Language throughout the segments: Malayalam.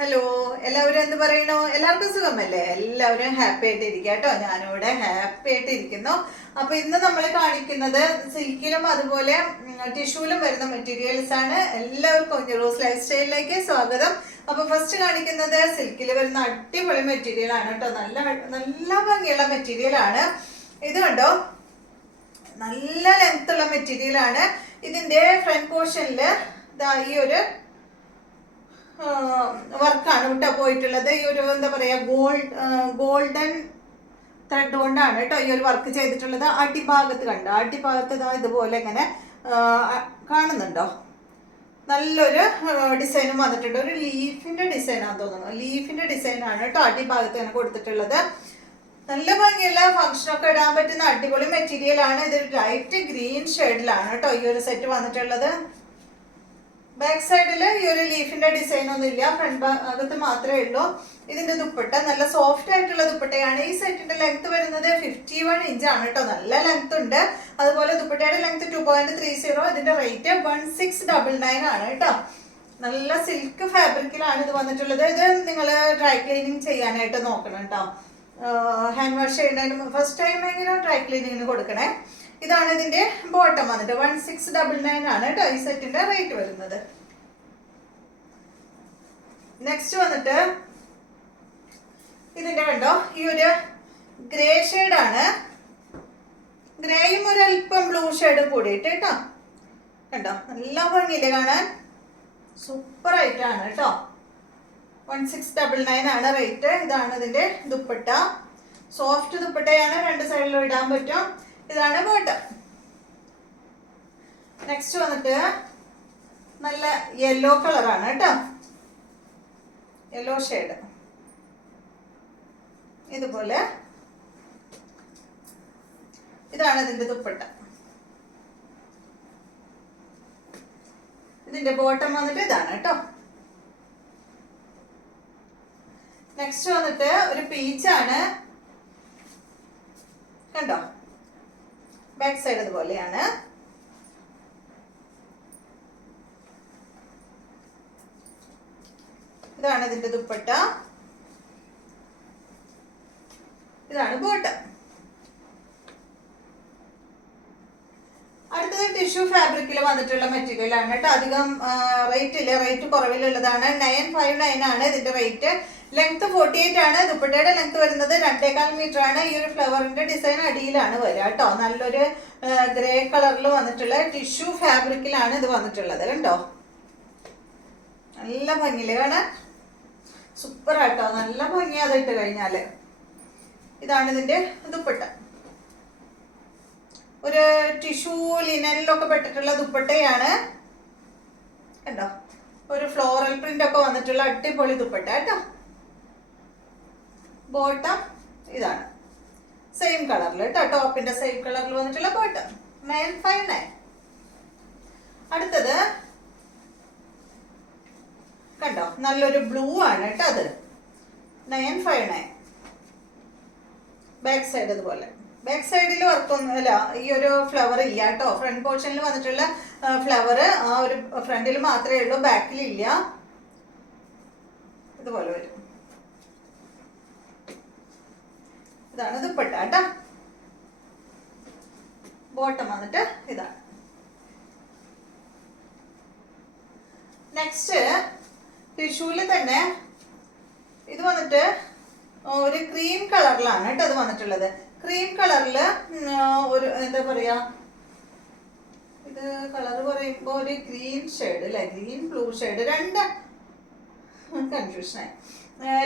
ഹലോ, എല്ലാവരും എന്ത് പറയണു? എല്ലാവർക്കും സുഖമല്ലേ? എല്ലാവരും ഹാപ്പി ആയിട്ട് ഇരിക്കുക കേട്ടോ. ഞാനിവിടെ ഹാപ്പി ആയിട്ട് ഇരിക്കുന്നു. അപ്പൊ ഇന്ന് നമ്മൾ കാണിക്കുന്നത് സിൽക്കിലും അതുപോലെ ടിഷ്യൂലും വരുന്ന മെറ്റീരിയൽസ് ആണ്. എല്ലാവർക്കും റോസ് ലൈഫ് സ്റ്റൈലിലേക്ക് സ്വാഗതം. അപ്പൊ ഫസ്റ്റ് കാണിക്കുന്നത് സിൽക്കിൽ വരുന്ന അടിപൊളി മെറ്റീരിയൽ ആണ് കേട്ടോ. നല്ല നല്ല ഭംഗിയുള്ള മെറ്റീരിയൽ ആണ്. ഇത് കണ്ടോ, നല്ല ലെങ്ത് ഉള്ള മെറ്റീരിയൽ ആണ്. ഇതിന്റെ ഫ്രണ്ട് പോർഷനിൽ ഈ ഒരു വർക്കാണ് കേട്ടോ പോയിട്ടുള്ളത്. ഈ ഒരു എന്താ പറയാ ഗോൾഡൻ ത്രെഡ് കൊണ്ടാണ് കേട്ടോ ഈ ഒരു വർക്ക് ചെയ്തിട്ടുള്ളത്. അടിഭാഗത്ത് കണ്ടോ, അടിഭാഗത്ത് ഇതുപോലെ ഇങ്ങനെ കാണുന്നുണ്ടോ? നല്ലൊരു ഡിസൈനും വന്നിട്ടുണ്ട്. ഒരു ലീഫിന്റെ ഡിസൈനാന്ന് തോന്നുന്നു. ലീഫിന്റെ ഡിസൈനാണ് കേട്ടോ അടിഭാഗത്ത് തന്നെ കൊടുത്തിട്ടുള്ളത്. നല്ല ഭംഗിയുള്ള ഫംഗ്ഷനൊക്കെ ഇടാൻ പറ്റുന്ന അടിപൊളി മെറ്റീരിയൽ ആണ്. ഇതൊരു ലൈറ്റ് ഗ്രീൻ ഷെയ്ഡിലാണ് കേട്ടോ ഈ ഒരു സെറ്റ് വന്നിട്ടുള്ളത്. ബാക്ക് സൈഡിൽ ഈ ഒരു ലീഫിന്റെ ഡിസൈൻ ഒന്നും ഇല്ല, ഫ്രണ്ട് ഭാഗത്ത് മാത്രമേ ഉള്ളൂ. ഇതിന്റെ ദുപ്പട്ട നല്ല സോഫ്റ്റ് ആയിട്ടുള്ള ദുപ്പട്ടയാണ്. ഈ സെറ്റിന്റെ ലെങ്ത് വരുന്നത് 51 ഇഞ്ച് ആണ് കേട്ടോ. നല്ല ലെങ്ത് ഉണ്ട്. അതുപോലെ ദുപ്പട്ടയുടെ ലെങ്ത് 2.30. ഇതിന്റെ റേറ്റ് 1699 ആണ് കേട്ടോ. നല്ല സിൽക്ക് ഫാബ്രിക്കിലാണ് ഇത് വന്നിട്ടുള്ളത്. ഇത് നിങ്ങൾ ഡ്രൈ ക്ലീനിങ് ചെയ്യാനായിട്ട് നോക്കണം കേട്ടോ. ഹാൻഡ് വാഷ് ചെയ്യുന്നതിന് ഫസ്റ്റ് ടൈം എങ്കിലും ഡ്രൈ ക്ലീനിങ്ങിന് കൊടുക്കണേ. ഇതാണ് ഇതിന്റെ ബോട്ടം വന്നിട്ട് 1699 ആണ് കേട്ടോ ഈ സെറ്റിന്റെ റേറ്റ് വരുന്നത്. നെക്സ്റ്റ് വന്നിട്ട് ഇതിന്റെ കണ്ടോ, ഈ ഒരു ഗ്രേ ഷെയ്ഡാണ്. ഗ്രേയും ഒരു അല്പം ബ്ലൂ ഷെയ്ഡ് കൂടിയിട്ട് കേട്ടോ. കണ്ടോ, നല്ല ഭംഗിയില്ലേ കാണാൻ, സൂപ്പർ ആയിട്ടാണ് കേട്ടോ. 1699 ആണ് റേറ്റ്. ഇതാണ് ഇതിന്റെ ദുപ്പട്ട. സോഫ്റ്റ് ദുപ്പട്ടയാണ്, രണ്ട് സൈഡിലും ഇടാൻ പറ്റും. ഇതാണ് ബോട്ടം. നെക്സ്റ്റ് വന്നിട്ട് നല്ല യെല്ലോ കളറാണ് കേട്ടോ, യെല്ലോ ഷെയ്ഡ്. ഇതുപോലെ ഇതാണ് ഇതിന്റെ ദുപ്പട്ട. ഇതിന്റെ ബോട്ടം വന്നിട്ട് ഇതാണ് കേട്ടോ. നെക്സ്റ്റ് വന്നിട്ട് ഒരു പീച്ചാണ് കണ്ടോ. ബാക്ക് സൈഡ് ഇതുപോലെയാണ്. ഇതാണ് ഇതിന്റെ ദുപ്പട്ട. ഇതാണ് ബോട്ടം. അടുത്തത് ടിഷ്യൂ ഫാബ്രിക്കിൽ വന്നിട്ടുള്ള മെറ്റീരിയൽ ആണ് കേട്ടോ. അധികം റേറ്റ് ഇല്ല, റേറ്റ് കുറവിലുള്ളതാണ്. 959 ആണ് ഇതിന്റെ റേറ്റ്. ലെങ്ത് 48 ആണ്. ദുപ്പട്ടയുടെ ലെങ്ത് വരുന്നത് 2.25 മീറ്റർ ആണ്. ഈ ഒരു ഫ്ലവറിന്റെ ഡിസൈൻ അടിയിലാണ് വരിക കേട്ടോ. നല്ലൊരു ഗ്രേ കളറിൽ വന്നിട്ടുള്ള ടിഷ്യൂ ഫാബ്രിക്കിലാണ് ഇത് വന്നിട്ടുള്ളത്. കണ്ടോ, നല്ല ഭംഗിയില് കാണാൻ, സൂപ്പർ ആട്ടോ. നല്ല ഭംഗിയാ അതിട്ട് കഴിഞ്ഞാല്. ഇതാണ് ഇതിന്റെ ദുപ്പട്ട. ഒരു ടിഷ്യൂ ലിനനിലൊക്കെ പെട്ടിട്ടുള്ള ദുപ്പട്ടയാണ് കണ്ടോ. ഒരു ഫ്ലോറൽ പ്രിന്റ് ഒക്കെ വന്നിട്ടുള്ള അടിപൊളി ദുപ്പട്ട കേട്ടോ. ബോട്ടം ഇതാണ് സെയിം കളറിൽ കേട്ടോ. ടോപ്പിന്റെ സെയിം കളറിൽ വന്നിട്ടുള്ള ബോട്ടം 959. അടുത്തത് കണ്ടോ, നല്ലൊരു ബ്ലൂ ആണ് കേട്ടോ. അത് 959. ബാക്ക് സൈഡ് ഇതുപോലെ. ബാക്ക് സൈഡിൽ വർക്കൊന്നും അല്ല, ഈ ഒരു ഫ്ലവർ ഇല്ല കേട്ടോ. ഫ്രണ്ട് പോർഷനിൽ വന്നിട്ടുള്ള ഫ്ലവർ ആ ഒരു ഫ്രണ്ടിൽ മാത്രമേ ഉള്ളൂ, ബാക്കിൽ ഇല്ല. ഇതുപോലെ വരും. ഇതാണ് ദുപ്പട്ട കേട്ടോ. ബോട്ടം വന്നിട്ട് ഇതാണ്. നെക്സ്റ്റ് ടിഷ്യൂല് തന്നെ ഇത് വന്നിട്ട് ഒരു ക്രീം കളറിലാണ് കേട്ടോ അത് വന്നിട്ടുള്ളത്. ക്രീം കളറില് ഒരു എന്താ പറയാ, ഇത് കളർ പറയുമ്പോ ഒരു ഗ്രീൻ ഷെയ്ഡ് അല്ലെ, ഗ്രീൻ ബ്ലൂ ഷെയ്ഡ്, രണ്ട് കൺഫ്യൂഷനായി.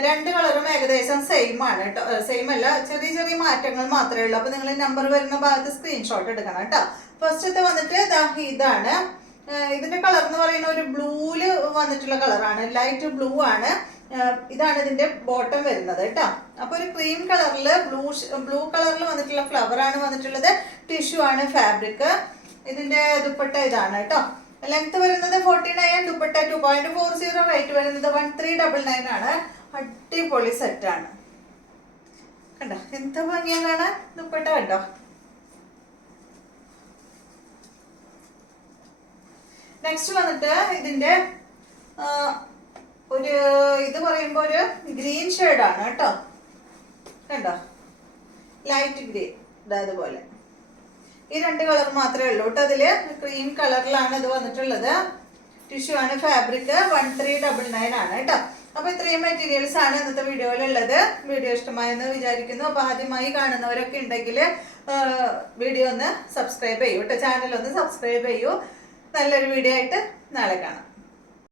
രണ്ട് കളറും ഏകദേശം സെയിം ആണ് കേട്ടോ. സെയിം അല്ല, ചെറിയ ചെറിയ മാറ്റങ്ങൾ മാത്രമേ ഉള്ളൂ. അപ്പൊ നിങ്ങൾ നമ്പർ വരുന്ന ഭാഗത്ത് സ്ക്രീൻഷോട്ട് എടുക്കണം കേട്ടോ. ഫസ്റ്റത്തെ വന്നിട്ട് ഇതാണ്. ഇതിന്റെ കളർ എന്ന് പറയുന്ന ഒരു ബ്ലൂല് വന്നിട്ടുള്ള കളറാണ്, ലൈറ്റ് ബ്ലൂ ആണ്. ഇതാണ് ഇതിന്റെ ബോട്ടം വരുന്നത് കേട്ടോ. അപ്പൊ ഒരു ക്രീം കളറിൽ ബ്ലൂ കളറിൽ വന്നിട്ടുള്ള ഫ്ലവർ ആണ് വന്നിട്ടുള്ളത്. ടിഷ്യൂ ആണ് ഫാബ്രിക്. ഇതിന്റെ ദുപ്പട്ട ഇതാണ് കേട്ടോ. ലെങ്ത് വരുന്നത് 49, ദുപ്പട്ട 2.40, റേറ്റ് വരുന്നത് 1399 ആണ്. അടിപൊളി സെറ്റാണ് കണ്ടോ. എന്താ ഭംഗിയാ കാണാൻ ദുപ്പട്ട കണ്ടോ. നെക്സ്റ്റ് വന്നിട്ട് ഇതിന്റെ ഒരു ഇത് പറയുമ്പോൾ ഒരു ഗ്രീൻ ഷെയ്ഡാണ് കേട്ടോ, കണ്ടോ, ലൈറ്റ് ഗ്രീൻ, അതുപോലെ ഈ 2 കളർ മാത്രമേ ഉള്ളൂ കേട്ടോ. അതില് ക്രീം കളറിലാണ് ഇത് വന്നിട്ടുള്ളത്. ടിഷ്യൂ ആണ്, ഫാബ്രിക് 1399 ആണ് കേട്ടോ. അപ്പൊ ഇത്രയും മെറ്റീരിയൽസ് ആണ് ഇന്നത്തെ വീഡിയോയിലുള്ളത്. വീഡിയോ ഇഷ്ടമായെന്ന് വിചാരിക്കുന്നു. അപ്പൊ ആദ്യമായി കാണുന്നവരൊക്കെ ഉണ്ടെങ്കിൽ വീഡിയോ ഒന്ന് സബ്സ്ക്രൈബ് ചെയ്യൂ കേട്ടോ, ചാനൽ ഒന്ന് സബ്സ്ക്രൈബ് ചെയ്യൂ. നല്ലൊരു വീഡിയോ ആയിട്ട് നാളെ കാണാം.